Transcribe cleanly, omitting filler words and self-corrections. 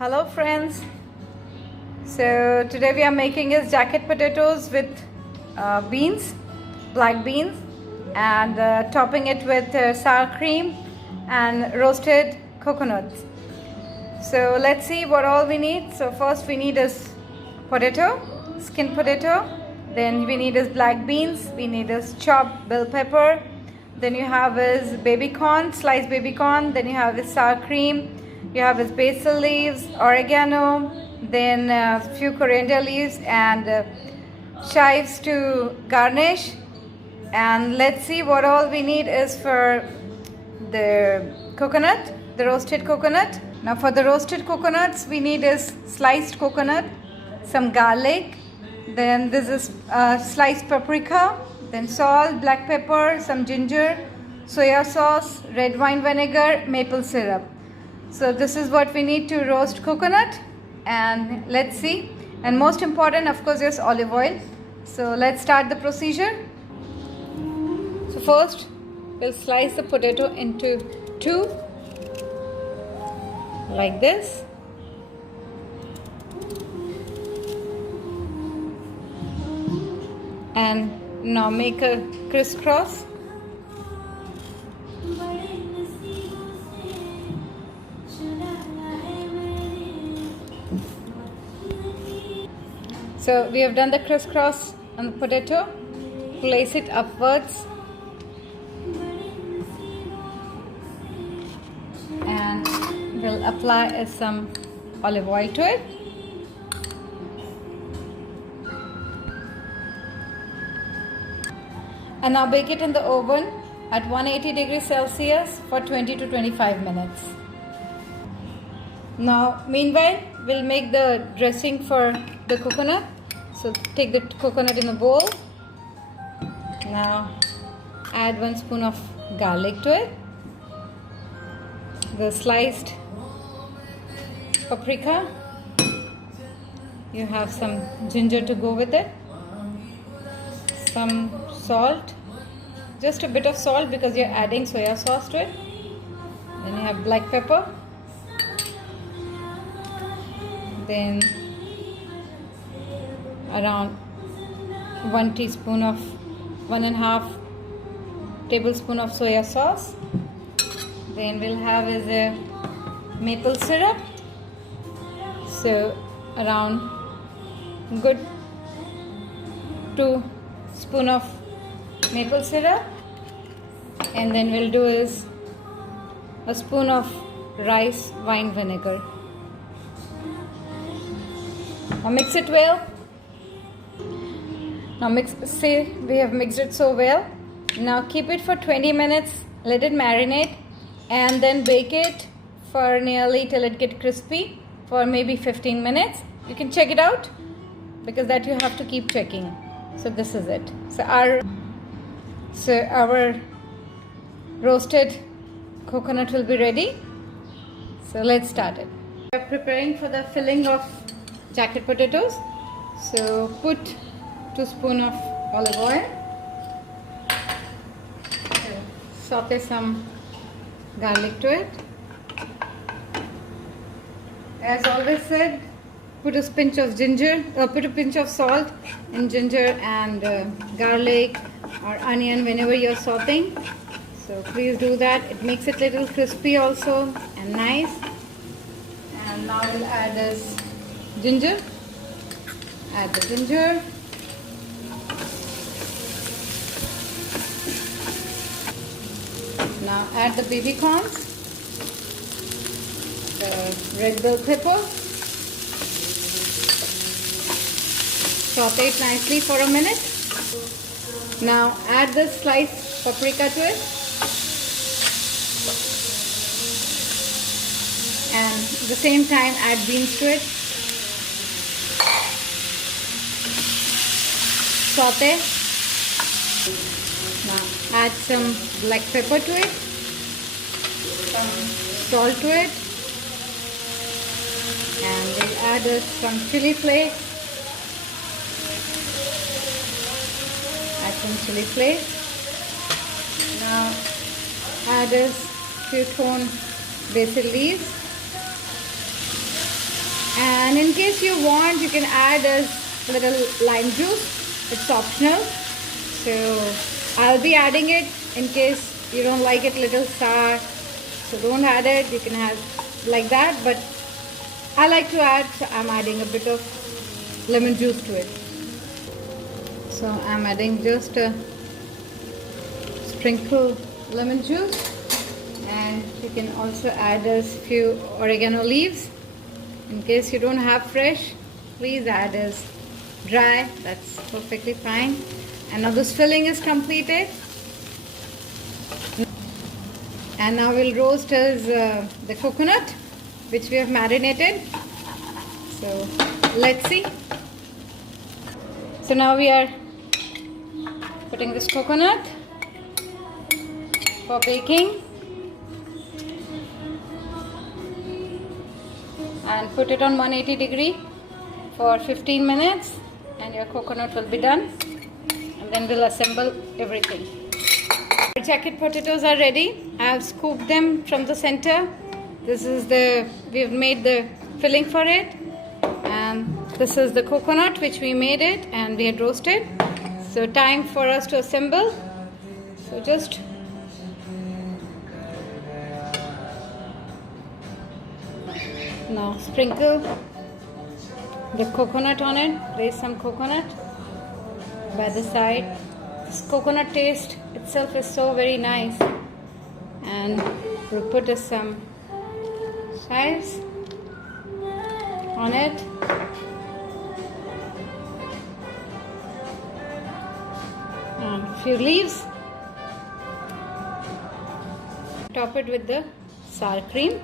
Hello friends. So today we are making is jacket potatoes with beans, black beans, and topping it with sour cream and roasted coconuts. So let's see what all we need. So first we need is potato, skin potato. Then we need is black beans. We need is chopped bell pepper. Then you have is baby corn, sliced baby corn. Then you have is sour cream. You have is basil leaves, oregano, then a few coriander leaves and chives to garnish. And let's see what all we need is for the coconut, the roasted coconut. Now for the roasted coconuts we need is sliced coconut, some garlic, then this is sliced paprika, then salt, black pepper, some ginger, soya sauce, red wine vinegar, maple syrup. So this is what we need to roast coconut, and let's see. And most important, of course, is olive oil. So let's start the procedure. So first we'll slice the potato into two like this. And now make a crisscross. So we have done the crisscross on the potato. Place it upwards and we'll apply some olive oil to it. And now bake it in the oven at 180 degrees Celsius for 20 to 25 minutes. Now meanwhile we'll make the dressing for the coconut. So take the coconut in a bowl. Now add 1 spoon of garlic to it, the sliced paprika, you have some ginger to go with it, some salt, just a bit of salt because you're adding soya sauce to it, then you have black pepper, then around 1 teaspoon of 1.5 tablespoon of soya sauce. Then we'll have is a maple syrup, so around good 2 spoon of maple syrup. And then we'll do is a spoon of rice wine vinegar. Now mix it well. Now say we have mixed it so well. Now keep it for 20 minutes, let it marinate, and then bake it for nearly till it gets crispy for maybe 15 minutes. You can check it out because that you have to keep checking. So this is it. So our roasted coconut will be ready. So let's start it. We are preparing for the filling of jacket potatoes. So put 2 spoons of olive oil, saute some garlic to it. As always said, put a pinch of ginger, put a pinch of salt and ginger and garlic or onion whenever you're sauteing. So please do that. It makes it little crispy also and nice. And now we'll add this ginger. Add the ginger. Now add the baby corns, the red bell pepper, saute it nicely for a minute. Now add the sliced paprika to it, and at the same time add beans to it. Saute. Now add some black pepper to it, some salt to it, and we'll add some chili flakes. Add some chili flakes. Now add a few torn basil leaves. And in case you want, you can add a little lime juice. It's optional. So I'll be adding it in case you don't like it little sour. So don't add it. You can have like that. But I like to add, so I'm adding a bit of lemon juice to it. So I'm adding just a sprinkle lemon juice, and you can also add a few oregano leaves. In case you don't have fresh, please add as dry. That's perfectly fine. And now this filling is completed. And now we'll roast as the coconut, which we have marinated. So let's see. So now we are putting this coconut for baking, and put it on 180 degree for 15 minutes, and your coconut will be done. And then we'll assemble everything. Our jacket potatoes are ready. I have scooped them from the center. This is we've made the filling for it, and this is the coconut which we made it and we had roasted. So time for us to assemble. So just now sprinkle the coconut on it. Place some coconut by the side. This coconut taste itself is so very nice. And we'll put some chives on it. And a few leaves. Top it with the sour cream.